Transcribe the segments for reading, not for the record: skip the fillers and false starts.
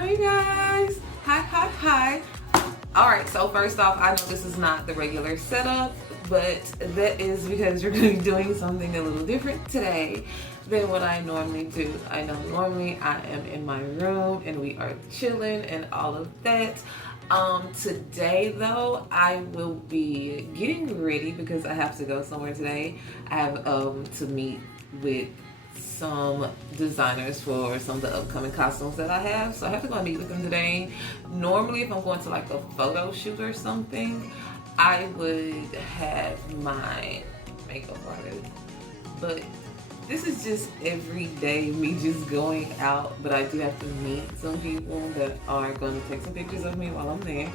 Hey guys! Hi. Alright, so first off, I know this is not the regular setup, but that is because you're going to be doing something a little different today than what I normally do. I know normally I am in my room and we are chilling and all of that. Today though, I will be getting ready because I have to go somewhere today. I have to meet with some designers for some of the upcoming costumes that I have. So I have to go and meet with them today. Normally if I'm going to like a photo shoot or something, I would have my makeup artist. But this is just every day me just going out, but I do have to meet some people that are going to take some pictures of me while I'm there.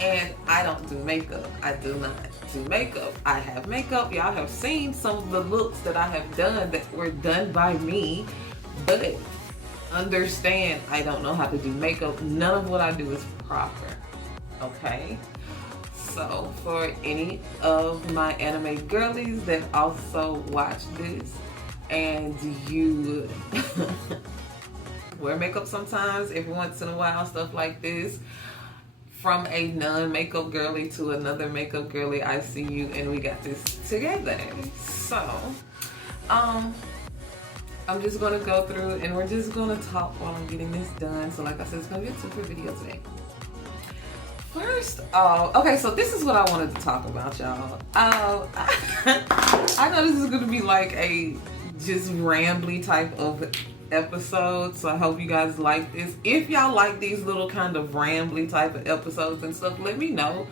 And I don't do makeup. I do not do makeup. I have makeup. Y'all have seen some of the looks that I have done that were done by me, but understand I don't know how to do makeup. None of what I do is proper. Okay? So for any of my anime girlies that also watch this and you wear makeup sometimes, every once in a while, stuff like this, from a non-makeup girly to another makeup girly, I see you and we got this together. So, I'm just gonna go through and we're just gonna talk while I'm getting this done. So like I said, it's gonna be a super video today. First off, okay, so this is what I wanted to talk about, y'all. I know this is gonna be like a just rambly type of episode, so I hope you guys like this. If y'all like these little kind of rambly type of episodes and stuff, let me know.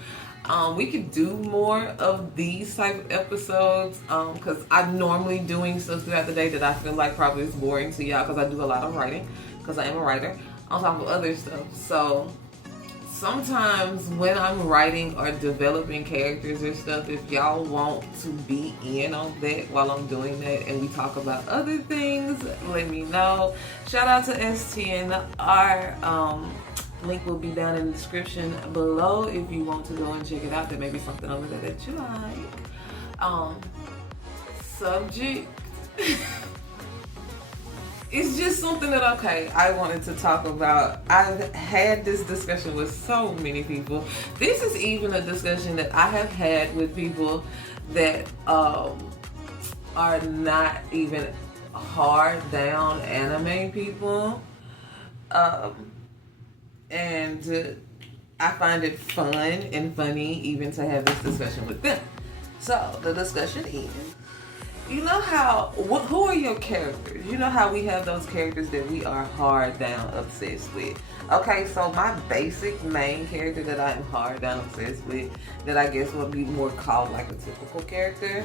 We could do more of these type of episodes because I'm normally doing stuff throughout the day that I feel like probably is boring to y'all because I do a lot of writing because I am a writer on top of other stuff. So sometimes when I'm writing or developing characters or stuff, if y'all want to be in on that while I'm doing that and we talk about other things, let me know. Shout out to STNR. Link will be down in the description below if you want to go and check it out. There may be something over there that you like. Subject. It's just something that, okay, I wanted to talk about. I've had this discussion with so many people. This is even a discussion that I have had with people that are not even hard down anime people. And I find it fun and funny even to have this discussion with them. So the discussion is, you know how, who are your characters? You know how we have those characters that we are hard down obsessed with. Okay, so my basic main character that I am hard down obsessed with, that I guess would be more called like a typical character,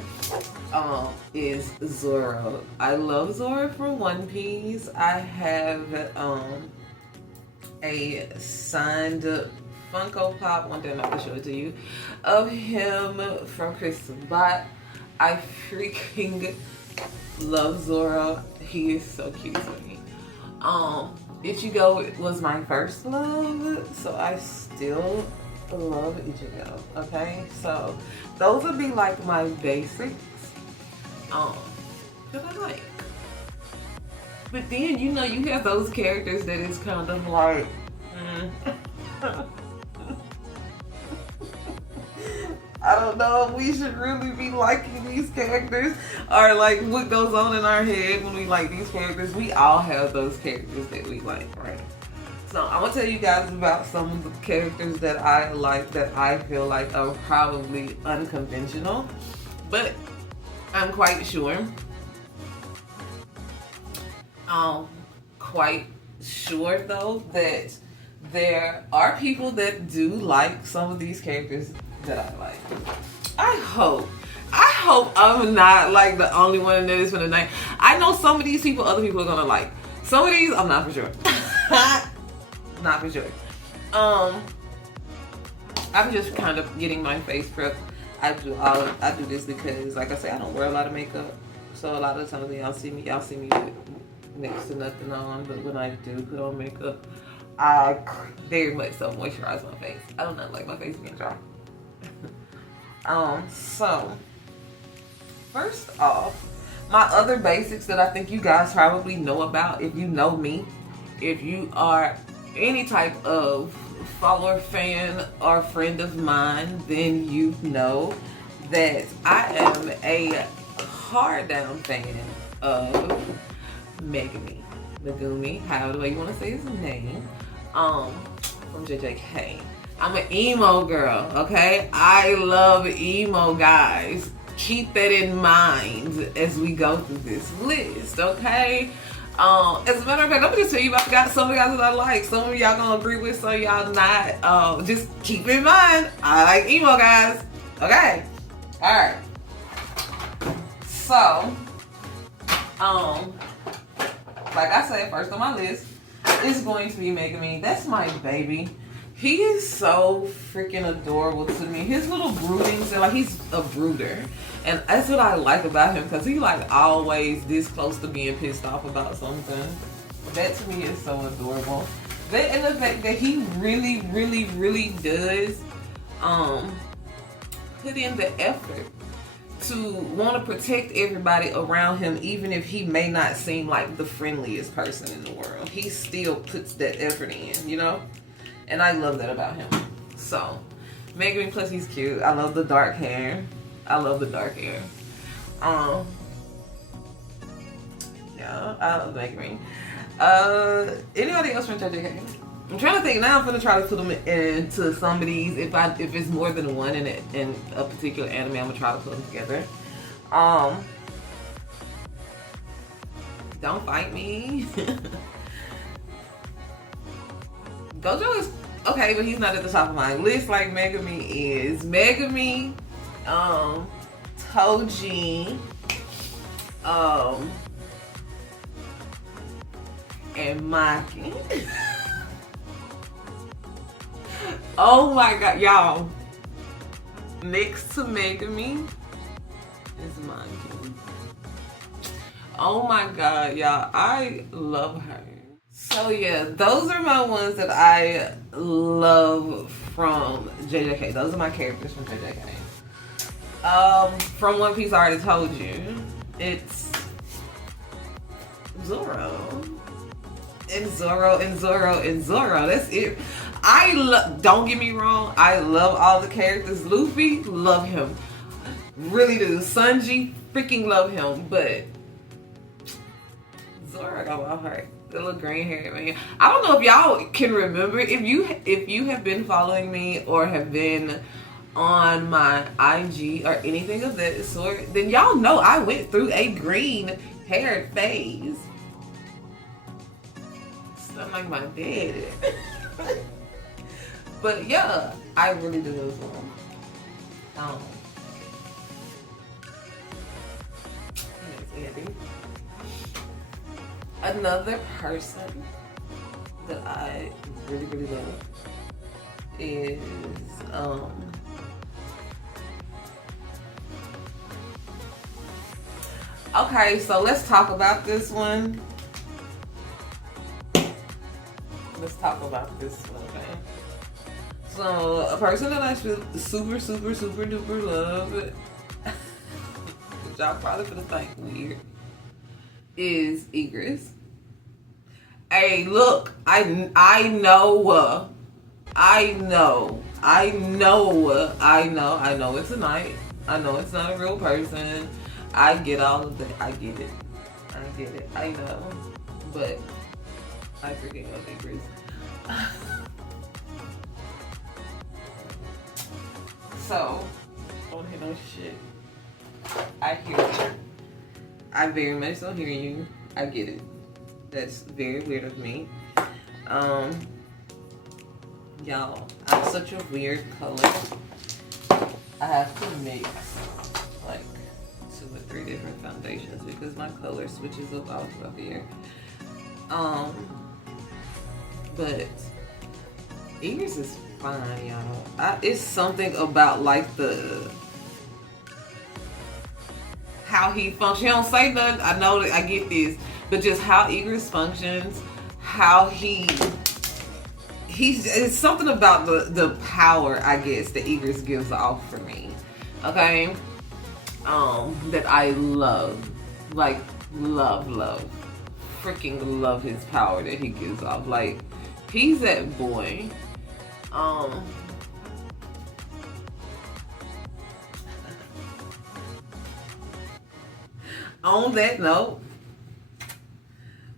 is Zoro. I love Zoro from One Piece. I have a signed Funko Pop, one day I'm not gonna show it to you, of him from Crystal Bot. I freaking love Zoro. He is so cute to me. Ichigo was my first love, so I still love Ichigo. Okay, so those would be like my basics that I like. But then, you know, you have those characters that is kind of like, I don't know if we should really be liking these characters or like what goes on in our head when we like these characters. We all have those characters that we like, right? So I want to tell you guys about some of the characters that I like that I feel like are probably unconventional, but I'm quite sure though that there are people that do like some of these characters that I like. I hope I'm not like the only one that is for the night. I know some of these people, other people are gonna like. Some of these, I'm not for sure. Not for sure. I'm just kind of getting my face prepped. I do this because, like I say, I don't wear a lot of makeup, so a lot of the times when y'all see me with next to nothing on. But when I do put on makeup, I very much so moisturize my face. I do not like my face being dry. So first off, my other basics that I think you guys probably know about if you know me if you are any type of follower, fan, or friend of mine, then you know that I am a hard down fan of Megumi, however you want to say his name, from JJK. I'm an emo girl, okay? I love emo guys. Keep that in mind as we go through this list, okay? As a matter of fact, I'm gonna just tell you about some of the guys that I like. Some of y'all gonna agree with, some of y'all not. Just keep in mind, I like emo guys, okay? All right. So, like I said, first on my list is going to be Megumi. That's my baby. He is so freaking adorable to me. His little broodings, like he's a brooder. And that's what I like about him, because he like always this close to being pissed off about something. That to me is so adorable. That and the fact that he really, really, really does put in the effort to want to protect everybody around him, even if he may not seem like the friendliest person in the world. He still puts that effort in, you know? And I love that about him. So, Megumi, plus he's cute. I love the dark hair. I love the dark hair. Yeah, I love Megumi. Anybody else from JJK? I'm trying to think now. I'm gonna try to put them into some of these. If it's more than one in a particular anime, I'm gonna try to put them together. Don't fight me. Gojo is okay, but he's not at the top of my list like Megumi is. Megumi, Toji, and Maki. Oh my god, y'all. Next to Megumi is Maki. Oh my god, y'all. I love her. So yeah, those are my ones that I love from JJK. Those are my characters from JJK. From One Piece, I already told you. It's Zoro. And Zoro and Zoro and Zoro. That's it. Don't get me wrong, I love all the characters. Luffy, love him. Really do. Sanji, freaking love him. But Zoro got my heart. The little green hair man. I don't know if y'all can remember. If you have been following me or have been on my IG or anything of that sort, then y'all know I went through a green haired phase. Something like my dad. But yeah, I really do love them. Another person that I really, really love is okay, so let's talk about this one. Okay? So a person that I super, super, super duper love, which y'all probably gonna think weird, is Igris. Hey, look, I know it's a knight. I know it's not a real person. I get all of that. I get it. I know. But I freaking love Igris. So, don't hear no shit. I hear you. I very much so hear you. I get it. That's very weird of me. Y'all, I'm such a weird color. I have to mix like 2 or 3 different foundations because my color switches up off of here. But Igris is fine, y'all. It's something about like how he functions. He don't say nothing. I know that I get this, but just how Igris functions, how it's something about the power, I guess, that Igris gives off for me. Okay, that I love, like love freaking love his power that he gives off. Like, he's that boy. On that note,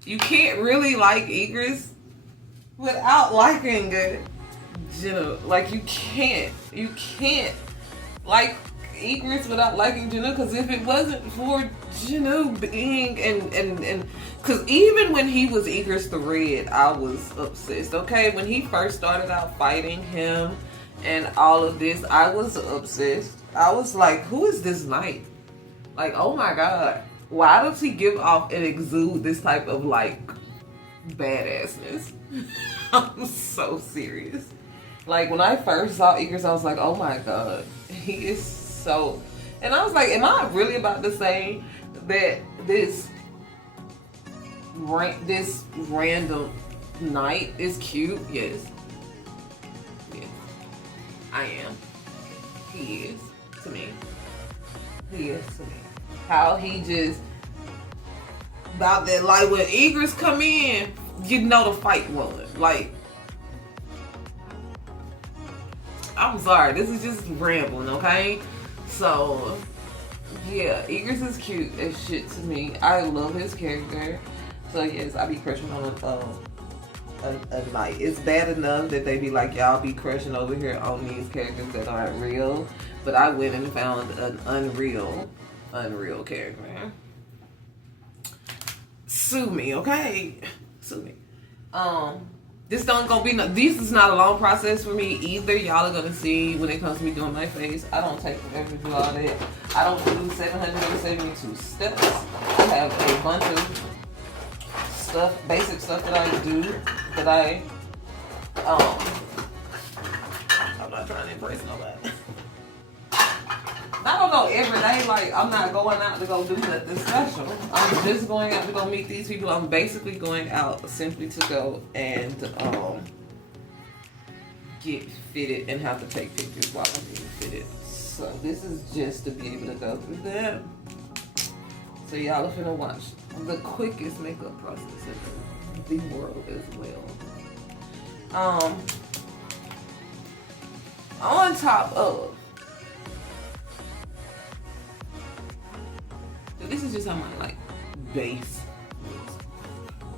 you can't really like Igris without liking Jenna. Like, you can't like Igris without liking Jenna, because if it wasn't for Jenna being and because even when he was Igris the Red, I was obsessed. Okay, when he first started out fighting him and all of this, I was obsessed. I was like, who is this knight? Like, oh my god, why does he give off and exude this type of like badassness? I'm so serious. Like, when I first saw Igris, I was like, oh my god, he is so. And I was like, am I really about to say that this random knight is cute? Yes. Yes. I am. He is to me. He is to me. How he just about that, like when Igris come in, you know the fight won. Like, I'm sorry, this is just rambling, okay? So yeah, Igris is cute as shit to me. I love his character. So yes, I be crushing on a knight. It's bad enough that they be like, y'all be crushing over here on these characters that aren't real, but I went and found an unreal character. Sue me, okay? Sue me. This don't gonna be this is not a long process for me either. Y'all are gonna see when it comes to me doing my face. I don't take forever to do all that. I don't do 772 steps. I have a bunch of stuff, basic stuff that I do that I'm not trying to impress nobody. I don't know every day, like, I'm not going out to go do nothing special. I'm just going out to go meet these people. I'm basically going out simply to go and get fitted and have to take pictures while I'm being fitted. So this is just to be able to go through that. So y'all are finna watch the quickest makeup process in the world as well. On top of, this is just how my like base is.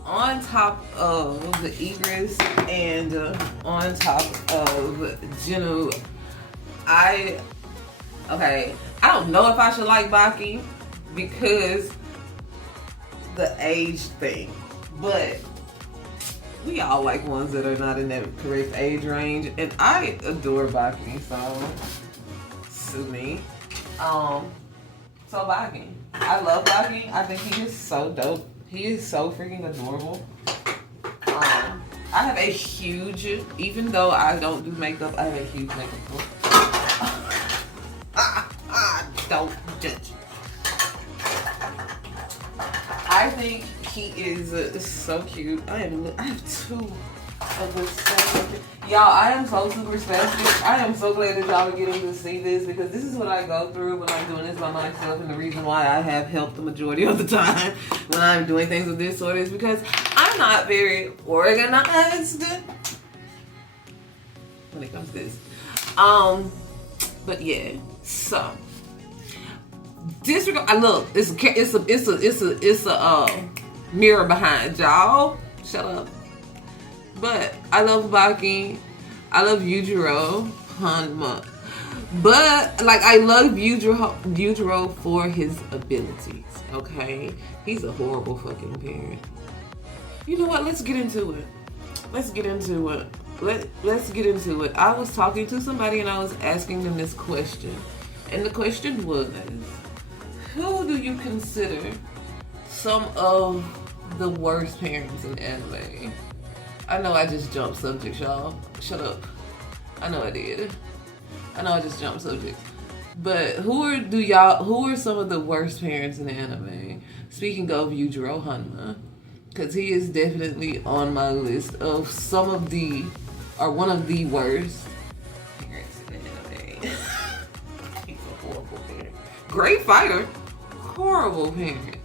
On top of the Igris and on top of Jenna, I don't know if I should like Baki because the age thing, but we all like ones that are not in that correct age range, and I adore Baki, so sue me. So Baki, I love Baki. I think he is so dope. He is so freaking adorable. I have a huge, even though I don't do makeup, I have a huge makeup book. Don't judge. I think he is so cute. I have two of this. Y'all, I am so super spastic. I am so glad that y'all are getting to see this, because this is what I go through when I'm doing this by myself, and the reason why I have help the majority of the time when I'm doing things of this sort is because I'm not very organized when it comes to this. But yeah, so disregard. Look, it's a mirror behind y'all. Shut up. But I love Baki. I love Yujiro Hanma. But like, I love Yujiro for his abilities. Okay, he's a horrible fucking parent. You know what? Let's get into it. Let's get into it. I was talking to somebody and I was asking them this question, and the question was, who do you consider some of the worst parents in anime? I know I just jumped subjects, y'all. Shut up. I know I did. I know I just jumped subjects. But who are some of the worst parents in anime? Speaking of Yujiro Hanma, because he is definitely on my list of some of the, or one of the worst parents in anime. He's a horrible parent. Great fighter. Horrible parent.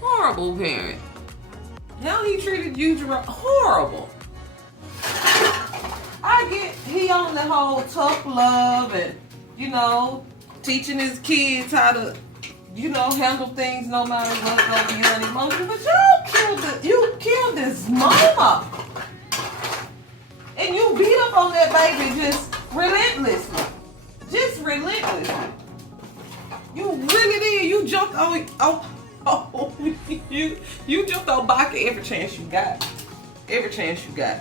Horrible parent. Now he treated Yujiro horrible. I get he on the whole tough love and, you know, teaching his kids how to, you know, handle things no matter what, go beyond emotion. But you killed his mama. And you beat up on that baby just relentlessly. Just relentlessly. You really did. You jumped on you jumped on Baka every chance you got. Every chance you got.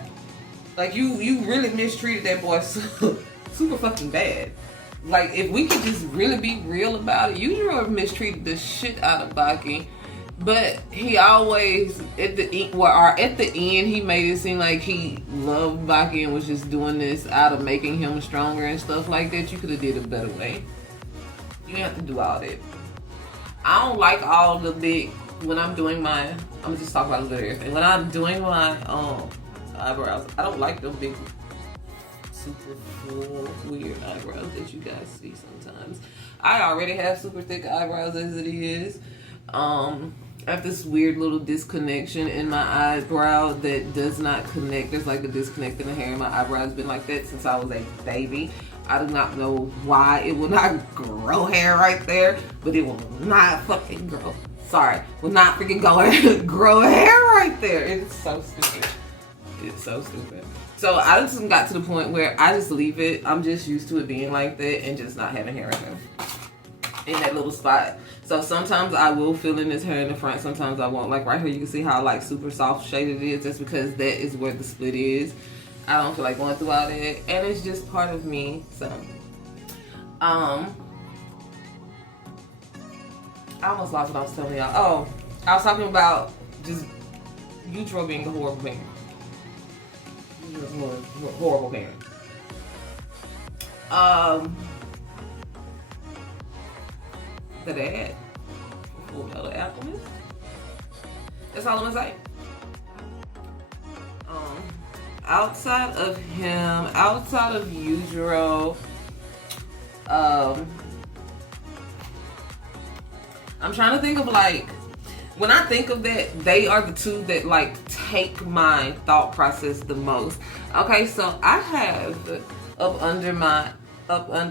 Like you really mistreated that boy super fucking bad. Like if we could just really be real about it, Yujiro mistreated the shit out of Baki. But he always at the end he made it seem like he loved Baki and was just doing this out of making him stronger and stuff like that. You could have did a better way. You didn't have to do all that. I don't like all the big when I'm doing my. I'm gonna just talk about a little everything. When I'm doing my eyebrows, I don't like them big, super full, weird eyebrows that you guys see sometimes. I already have super thick eyebrows as it is. I have this weird little disconnection in my eyebrow that does not connect. There's like a disconnect in the hair. My eyebrow has been like that since I was a baby. I do not know why it will not grow hair right there, but it will not fucking grow. Sorry, will not freaking grow hair right there. It's so stupid. It's so stupid. So I just got to the point where I just leave it. I'm just used to it being like that and just not having hair right there in that little spot. So sometimes I will fill in this hair in the front. Sometimes I won't. Like right here, you can see how like super soft shaded it is. That's because that is where the split is. I don't feel like going through all that, and it's just part of me. So, I almost lost what I was telling y'all. Oh, I was talking about just Yujiro being a horrible parent. He was a horrible parent. The dad, Fullmetal Alchemist. That's all I'm gonna say. Outside of him, outside of Yujiro, I'm trying to think of like, when I think of that, they are the two that like take my thought process the most. Okay, so I have up under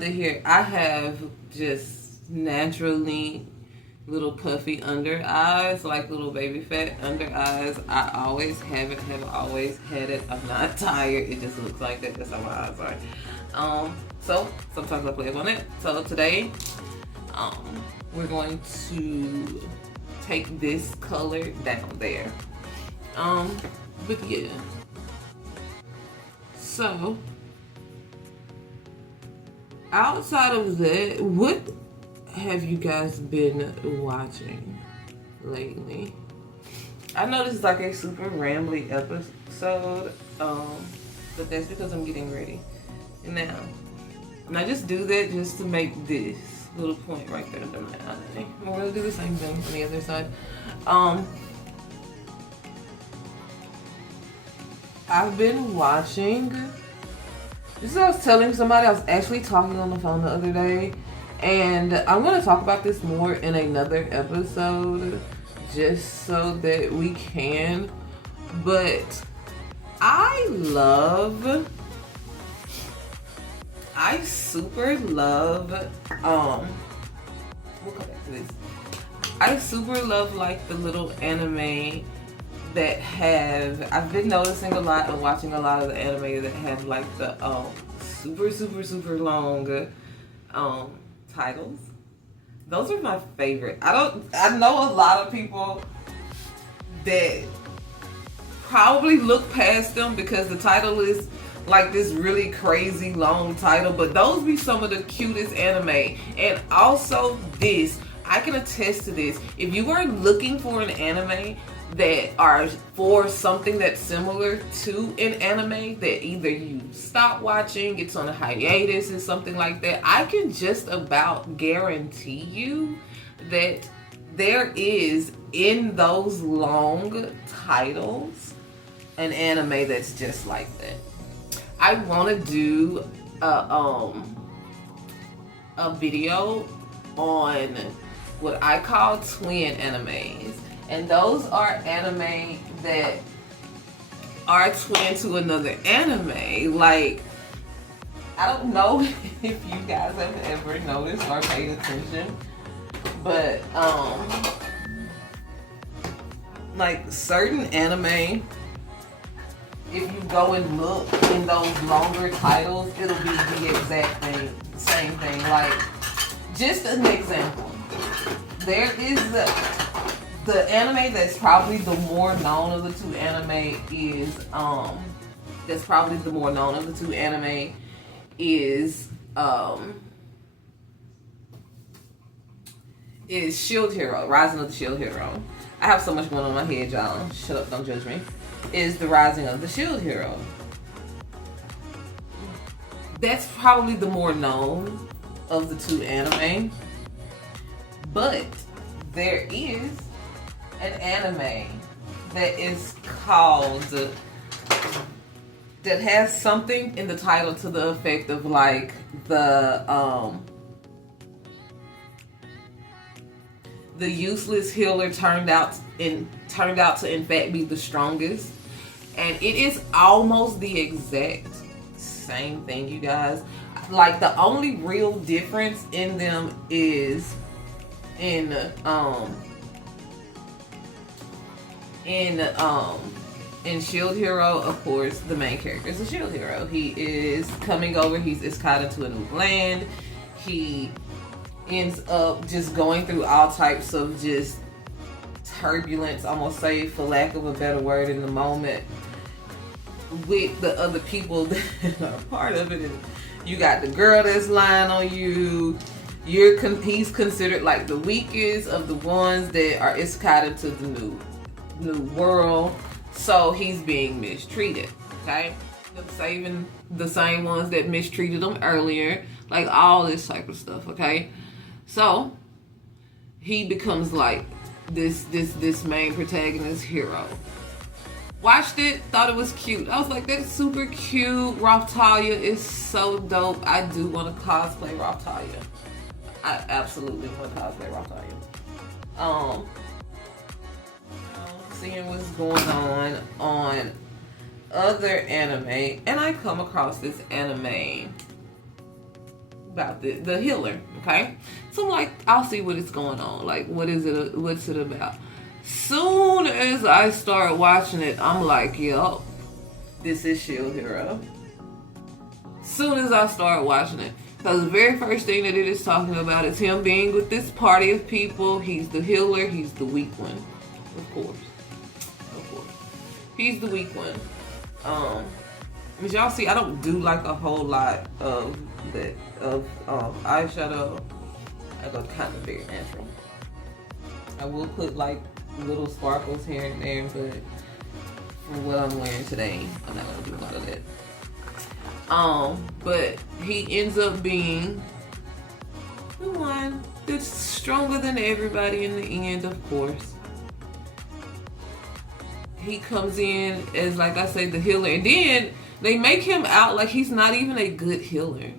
here, I have just naturally little puffy under eyes, like little baby fat under eyes. I always have always had it. I'm not tired. It just looks like that. That's how my eyes are. So sometimes I play on it. So today, we're going to take this color down there. But yeah. So outside of that, what have you guys been watching lately? I know this is like a super rambly episode, but that's because I'm getting ready. And I just do that just to make this little point right there under my eye. We're gonna do the same thing on the other side. I've been watching. This is what I was telling somebody. I was actually talking on the phone the other day. And I'm going to talk about this more in another episode just so that we can. But I super love, we'll come back to this. I super love like the little anime that I've been noticing a lot and watching a lot of the anime that have like the super long titles. Those are my favorite. I know a lot of people that probably look past them because the title is like this really crazy long title, but those be some of the cutest anime. And also this, I can attest to this. If you are looking for an anime that are for something that's similar to an anime that either you stop watching, it's on a hiatus or something like that, I can just about guarantee you that there is in those long titles an anime that's just like that. I want to do a video on what I call twin animes. And those are anime that are twin to another anime. Like, I don't know if you guys have ever noticed or paid attention, but like certain anime, if you go and look in those longer titles, it'll be the exact same thing. Like, just an example, there is the anime that's probably the more known of the two anime is Shield Hero, Rising of the Shield Hero. I have so much going on in my head, y'all. Shut up, don't judge me. Is the Rising of the Shield Hero. That's probably the more known of the two anime. But there is an anime that is called, that has something in the title to the effect of like the useless healer turned out to in fact be the strongest, and it is almost the exact same thing, you guys. Like, the only real difference in them is in Shield Hero, of course, the main character is a Shield Hero. He is coming over, he's escorted to a new land. He ends up just going through all types of just turbulence, almost say, for lack of a better word, in the moment with the other people that are part of it. And you got the girl that's lying on you. He's considered like the weakest of the ones that are escorted to the new world, so he's being mistreated. Okay, saving the same ones that mistreated him earlier, like all this type of stuff. Okay, so he becomes like this main protagonist hero. Watched it, thought it was cute. I was like, that's super cute. Raphtalia is so dope. I do want to cosplay Raphtalia. I absolutely want to cosplay Raphtalia. Seeing what's going on other anime, and I come across this anime about the healer. Okay, so I'm like, I'll see what is going on. Like, what's it about? Soon as I start watching it, I'm like, yo, this is Shield Hero. Soon as I start watching it, because the very first thing that it is talking about is him being with this party of people. He's the healer. He's the weak one, of course. He's the weak one. As y'all see, I don't do like a whole lot of that eyeshadow. I go kind of very natural. I will put like little sparkles here and there, but for what I'm wearing today, I'm not gonna do a lot of that. But he ends up being the one that's stronger than everybody in the end, of course. He comes in as, like I say, the healer, and then they make him out like he's not even a good healer,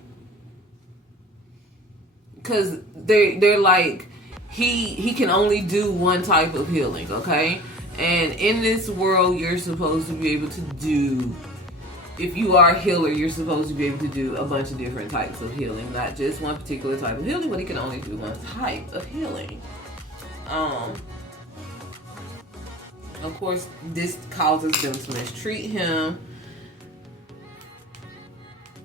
because they're like, he can only do one type of healing, okay? And in this world, you're supposed to be able to do, if you are a healer, you're supposed to be able to do a bunch of different types of healing, not just one particular type of healing, but he can only do one type of healing. Of course, this causes them to mistreat him.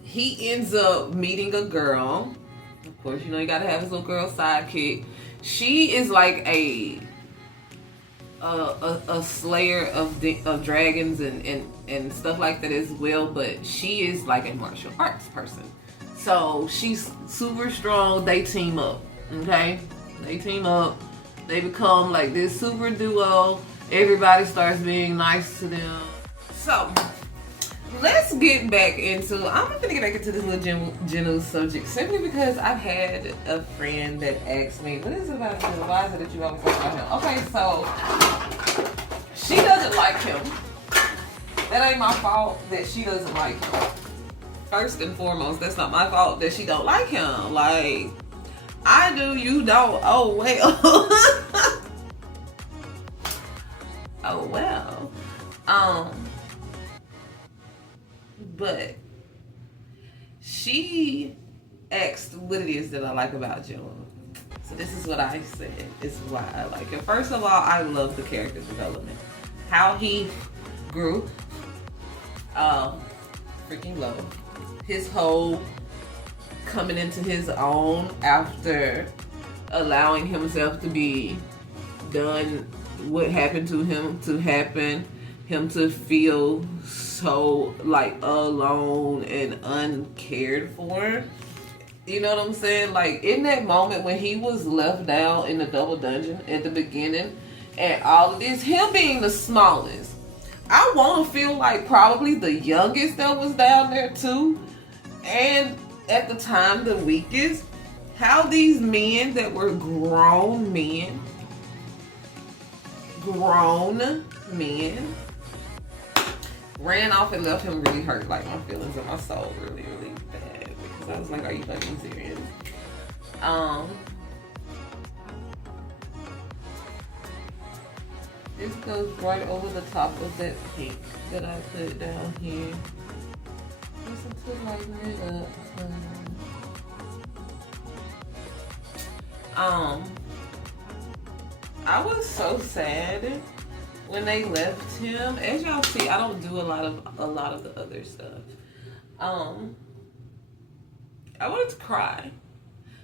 He ends up meeting a girl. Of course, you know, you gotta have his little girl sidekick. She is like a slayer of dragons and stuff like that as well, but she is like a martial arts person. So she's super strong. They team up, okay? They team up. They become like this super duo. Everybody starts being nice to them. So let's get back into, I'm gonna get back into this little general subject, simply because I've had a friend that asked me, what is it about him? Why is it that you always talk about him? Okay, so she doesn't like him. That ain't my fault that she doesn't like him. First and foremost, that's not my fault that she don't like him. Like, I do, you don't. Oh, well. Oh well. But she asked what it is that I like about Joe. So this is what I said. It's why I like it. First of all, I love the character development. How he grew. Freaking love. His whole coming into his own after allowing himself to be done what happened to him to happen, him to feel so like alone and uncared for. You know what I'm saying? Like in that moment when he was left down in the double dungeon at the beginning and all of this, him being the smallest, I want to feel like probably the youngest that was down there too, and at the time the weakest. How these men that were grown men, ran off and left him really hurt, like my feelings and my soul really, really bad, because I was like, are you fucking serious? This goes right over the top of that pink that I put down here. Listen to lighten it up. I was so sad when they left him. As y'all see, I don't do a lot of the other stuff. I wanted to cry.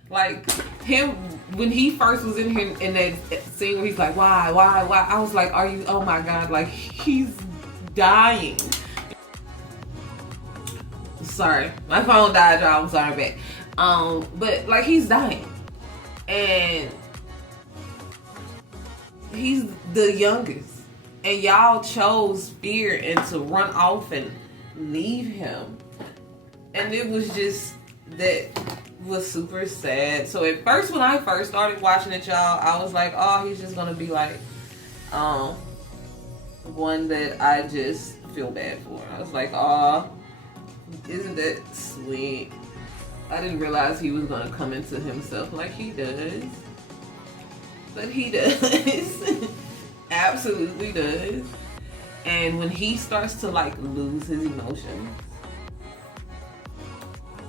Like him when he first was in here in that scene where he's like, why? I was like, are you? Oh my God! Like he's dying. Sorry, my phone died, y'all. I'm sorry, back. But like he's dying, and he's the youngest, and y'all chose fear and to run off and leave him, and it was just that was super sad. So at first, when I first started watching it, y'all, I was like, oh, he's just gonna be like one that I just feel bad for. I was like, oh, isn't that sweet? I didn't realize he was gonna come into himself like he does. But he does. Absolutely does. And when he starts to like lose his emotions,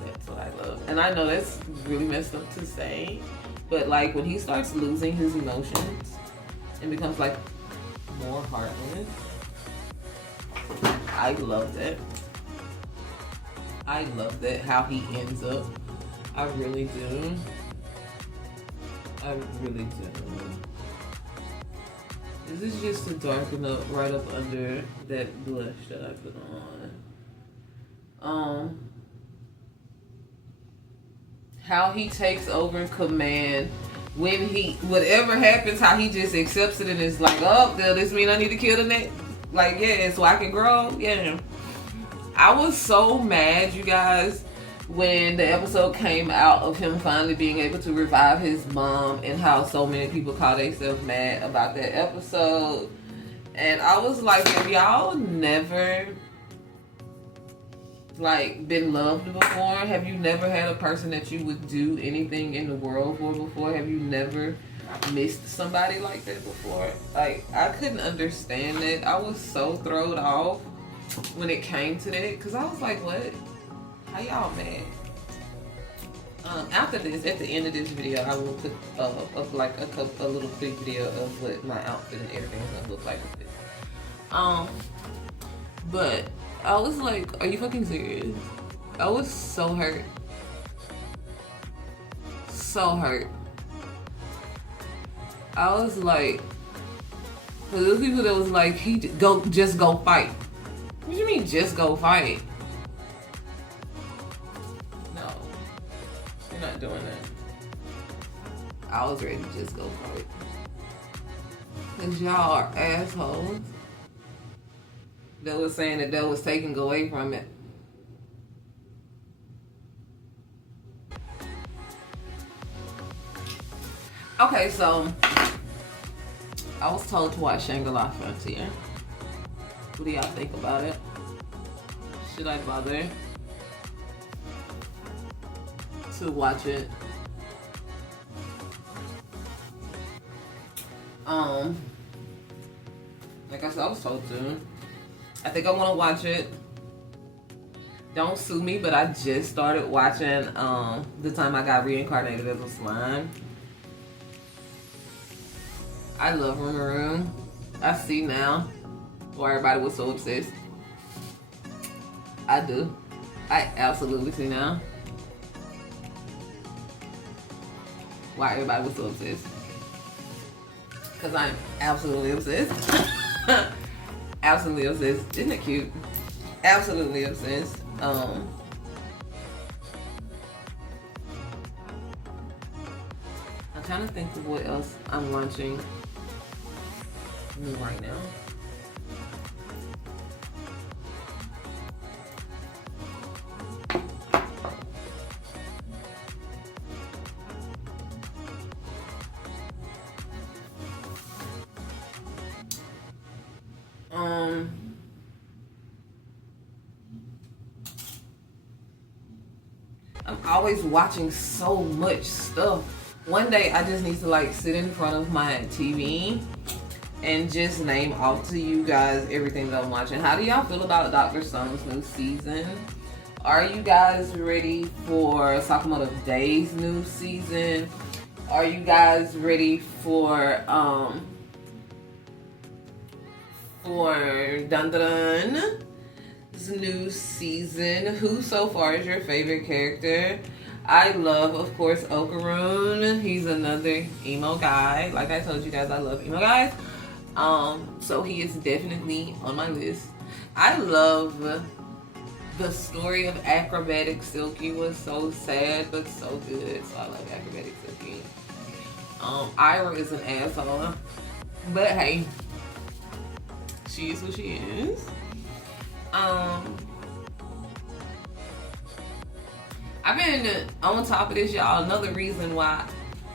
that's what I love. And I know that's really messed up to say, but like when he starts losing his emotions and becomes like more heartless, I love that. I love that, how he ends up. I really do. I really do. This is just to darken up right up under that blush that I put on. How he takes over command when whatever happens, how he just accepts it and is like, oh, does this mean I need to kill the next? Like, yeah, so I can grow? Yeah. I was so mad, you guys, when the episode came out of him finally being able to revive his mom, and how so many people call themselves mad about that episode. And I was like, have y'all never like been loved before? Have you never had a person that you would do anything in the world for before? Have you never missed somebody like that before? Like, I couldn't understand it. I was so thrown off when it came to that, because I was like, what? How y'all mad? After this, at the end of this video, I will put a little quick video of what my outfit and everything is gonna look like with this. But I was like, are you fucking serious? I was so hurt. So hurt. I was like, for those people that was like, just go fight. What do you mean, just go fight? No, you're not doing that. I was ready to just go fight. Cause y'all are assholes. That was saying that was taken away from it. Okay, so I was told to watch Shangri-La Frontier. What do y'all think about it? Should I bother to watch it? Like I said, I was told to. I think I want to watch it. Don't sue me, but I just started watching the time I got reincarnated as a slime. I love Room. I see now why everybody was so obsessed. I do. I absolutely see now why everybody was so obsessed. Because I'm absolutely obsessed. Absolutely obsessed. Isn't it cute? Absolutely obsessed. I'm trying to think of what else I'm launching right now. I'm always watching so much stuff. One day I just need to like sit in front of my TV and just name off to you guys everything that I'm watching. How do y'all feel about Dr. Stone's new season? Are you guys ready for Sakamoto Day's new season? Are you guys ready for Dun Dun new season? Who so far is your favorite character? I love, of course, Okaroon. He's another emo guy. Like I told you guys, I love emo guys. So he is definitely on my list. I love the story of Acrobatic Silky. Was so sad but so good. So I love Acrobatic Silky. Ira is an asshole, but hey, she is who she is. I've been on top of this, y'all. Another reason why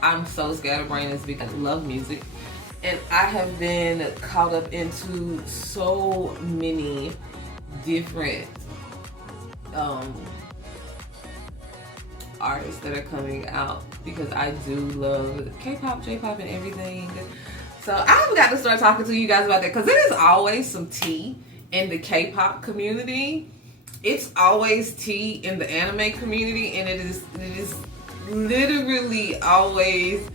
I'm so scatterbrained is because I love music, and I have been caught up into so many different artists that are coming out because I do love K-pop, J-pop, and everything. So I've got to start talking to you guys about that because there is always some tea in the K-pop community. It's always tea in the anime community, and it is literally always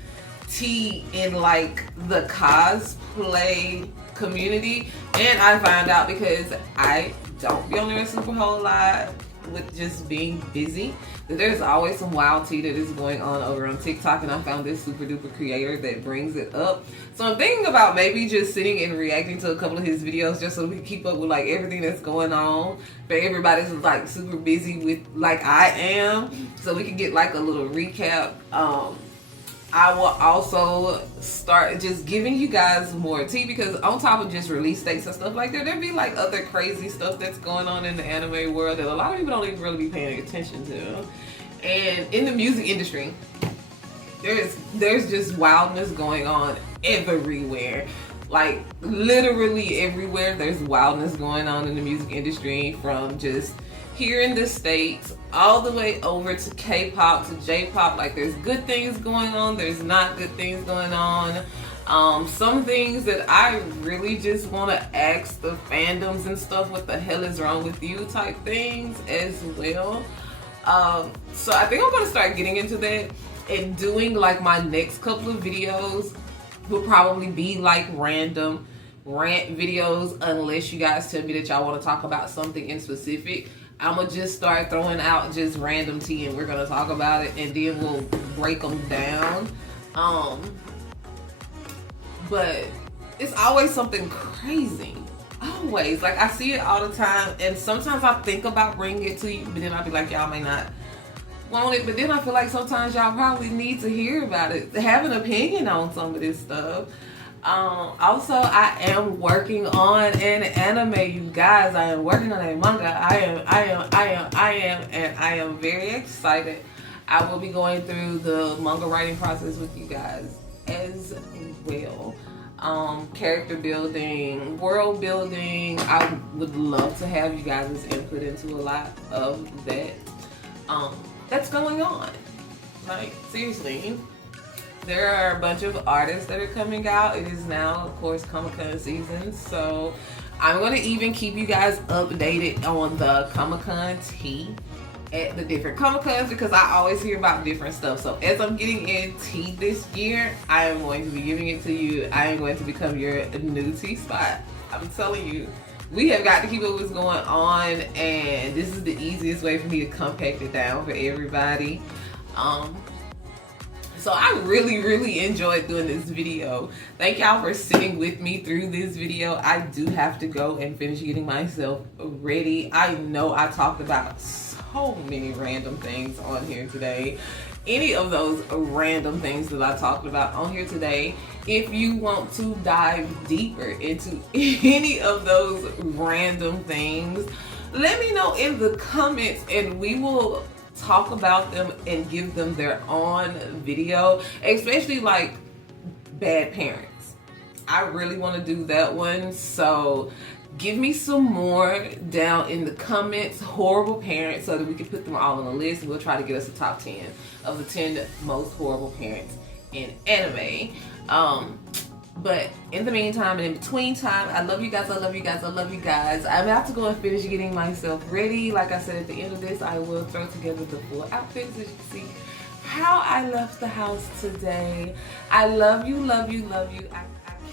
tea in like the cosplay community. And I found out because I don't be on there a super whole lot with just being busy, that there's always some wild tea that is going on over on TikTok, and I found this super duper creator that brings it up. So I'm thinking about maybe just sitting and reacting to a couple of his videos just so we can keep up with like everything that's going on. But everybody's like super busy with like I am, so we can get like a little recap. I will also start just giving you guys more tea because on top of just release dates and stuff like that, there'd be like other crazy stuff that's going on in the anime world that a lot of people don't even really be paying attention to. And in the music industry, there's just wildness going on everywhere. Like literally everywhere there's wildness going on in the music industry, from just here in the States all the way over to K-pop to J-pop. Like there's good things going on, there's not good things going on. Some things that I really just want to ask the fandoms and stuff, what the hell is wrong with you type things as well. So I think I'm going to start getting into that and doing like my next couple of videos will probably be like random rant videos, unless you guys tell me that y'all want to talk about something in specific. I'm gonna just start throwing out just random tea and we're gonna talk about it, and then we'll break them down. But it's always something crazy. Always. Like I see it all the time, and sometimes I think about bringing it to you, but then I'll be like, y'all may not want it. But then I feel like sometimes y'all probably need to hear about it, have an opinion on some of this stuff. Also, I am working on an anime, you guys. I am working on a manga. And I am very excited. I will be going through the manga writing process with you guys as well. Character building, world building. I would love to have you guys' input into a lot of that. That's going on. Like, seriously. there are a bunch of artists that are coming out. It is now, of course, Comic-Con season, so I'm going to even keep you guys updated on the Comic-Con tea at the different Comic-Cons, because I always hear about different stuff. So as I'm getting in tea this year, I am going to be giving it to you. I am going to become your new tea spot. I'm telling you, we have got to keep up with what's going on, and this is the easiest way for me to compact it down for everybody. So I really enjoyed doing this video. Thank y'all for sitting with me through this video. I do have to go and finish getting myself ready. I know I talked about so many random things on here today. Any of those random things that I talked about on here today, if you want to dive deeper into any of those random things, let me know in the comments and we will talk about them and give them their own video, especially like bad parents. I really want to do that one, so give me some more down in the comments, horrible parents, so that we can put them all on a list. We'll try to get us a top 10 of the 10 most horrible parents in anime. But in the meantime and in between time, I love you guys, I love you guys, I love you guys. I'm about to go and finish getting myself ready. Like I said, at the end of this, I will throw together the full outfits so you can see how I left the house today. I love you, love you, love you. I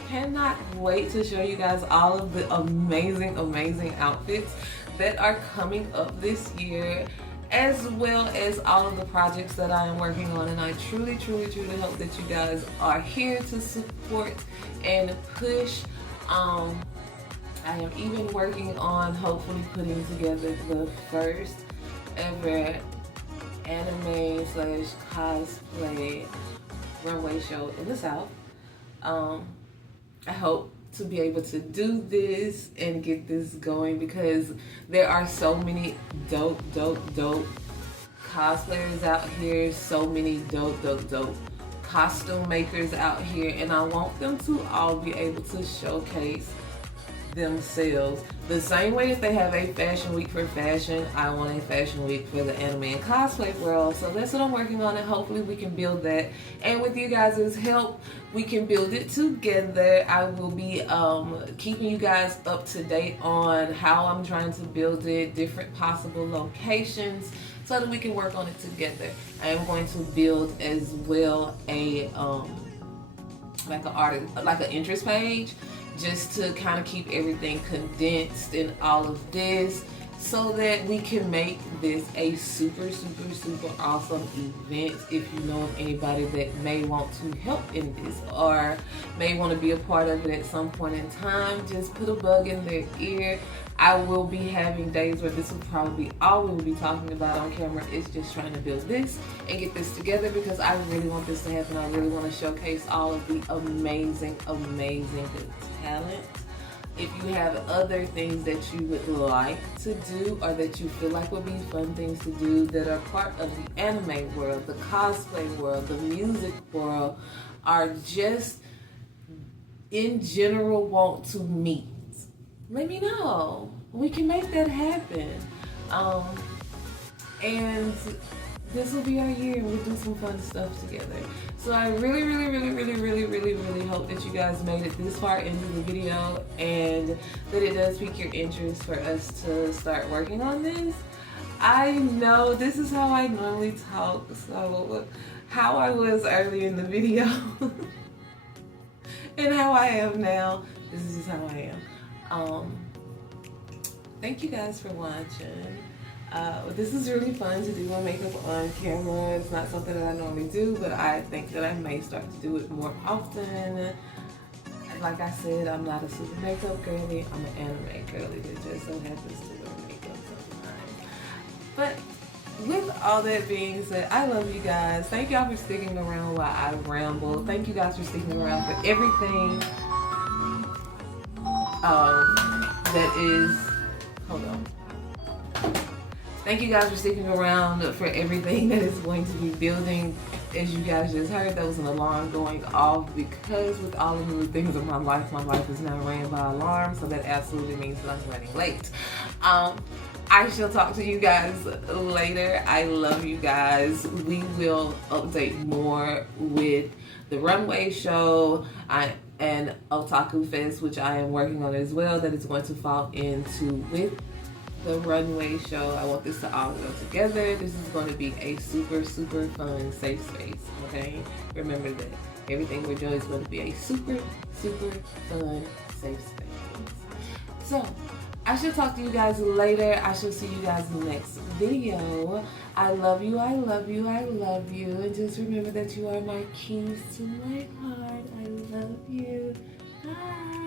cannot wait to show you guys all of the amazing outfits that are coming up this year, as well as all of the projects that I am working on. And I truly hope that you guys are here to support and push. I am even working on hopefully putting together the first ever anime / cosplay runway show in the South. I hope to be able to do this and get this going, because there are so many dope cosplayers out here, so many dope costume makers out here, and I want them to all be able to showcase themselves the same way that they have a fashion week for fashion. I want a fashion week for the anime and cosplay world. So that's what I'm working on, and hopefully we can build that, and with you guys' help we can build it together. I will be keeping you guys up to date on how I'm trying to build it, different possible locations, so that we can work on it together. I am going to build as well a like an interest page, just to kind of keep everything condensed in all of this, so that we can make this a super awesome event. If you know of anybody that may want to help in this or may want to be a part of it at some point in time, just put a bug in their ear. I will be having days where this will probably be all we will be talking about on camera, is just trying to build this and get this together, because I really want this to happen. I really want to showcase all of the amazing talent. If you have other things that you would like to do, or that you feel like would be fun things to do that are part of the anime world, the cosplay world, the music world, or just in general want to meet, let me know. We can make that happen. And this will be our year, and we'll do some fun stuff together. So I really hope that you guys made it this far into the video, and that it does pique your interest for us to start working on this. I know this is how I normally talk, so how I was earlier in the video and how I am now, this is just how I am. Thank you guys for watching. This is really fun to do my makeup on camera. It's not something that I normally do, but I think that I may start to do it more often. Like I said, I'm not a super makeup girly. I'm an anime girly that just so happens to wear makeup sometimes. But with all that being said, I love you guys. Thank y'all for sticking around while I ramble. Thank you guys for sticking around for everything that is, hold on. Thank you guys for sticking around for everything that is going to be building. As you guys just heard, that was an alarm going off, because with all of the new things in my life is now ran by alarm, so that absolutely means that I'm running late. I shall talk to you guys later. I love you guys. We will update more with the runway show and Otaku Fest, which I am working on as well, that is going to fall into with the runway show. I want this to all go together. This is going to be a super, super fun, safe space, okay? Remember that. Everything we're doing is going to be a super, super fun, safe space. So, I shall talk to you guys later. I shall see you guys in the next video. I love you, I love you, I love you. And just remember that you are my keys to my heart. I love you. Bye.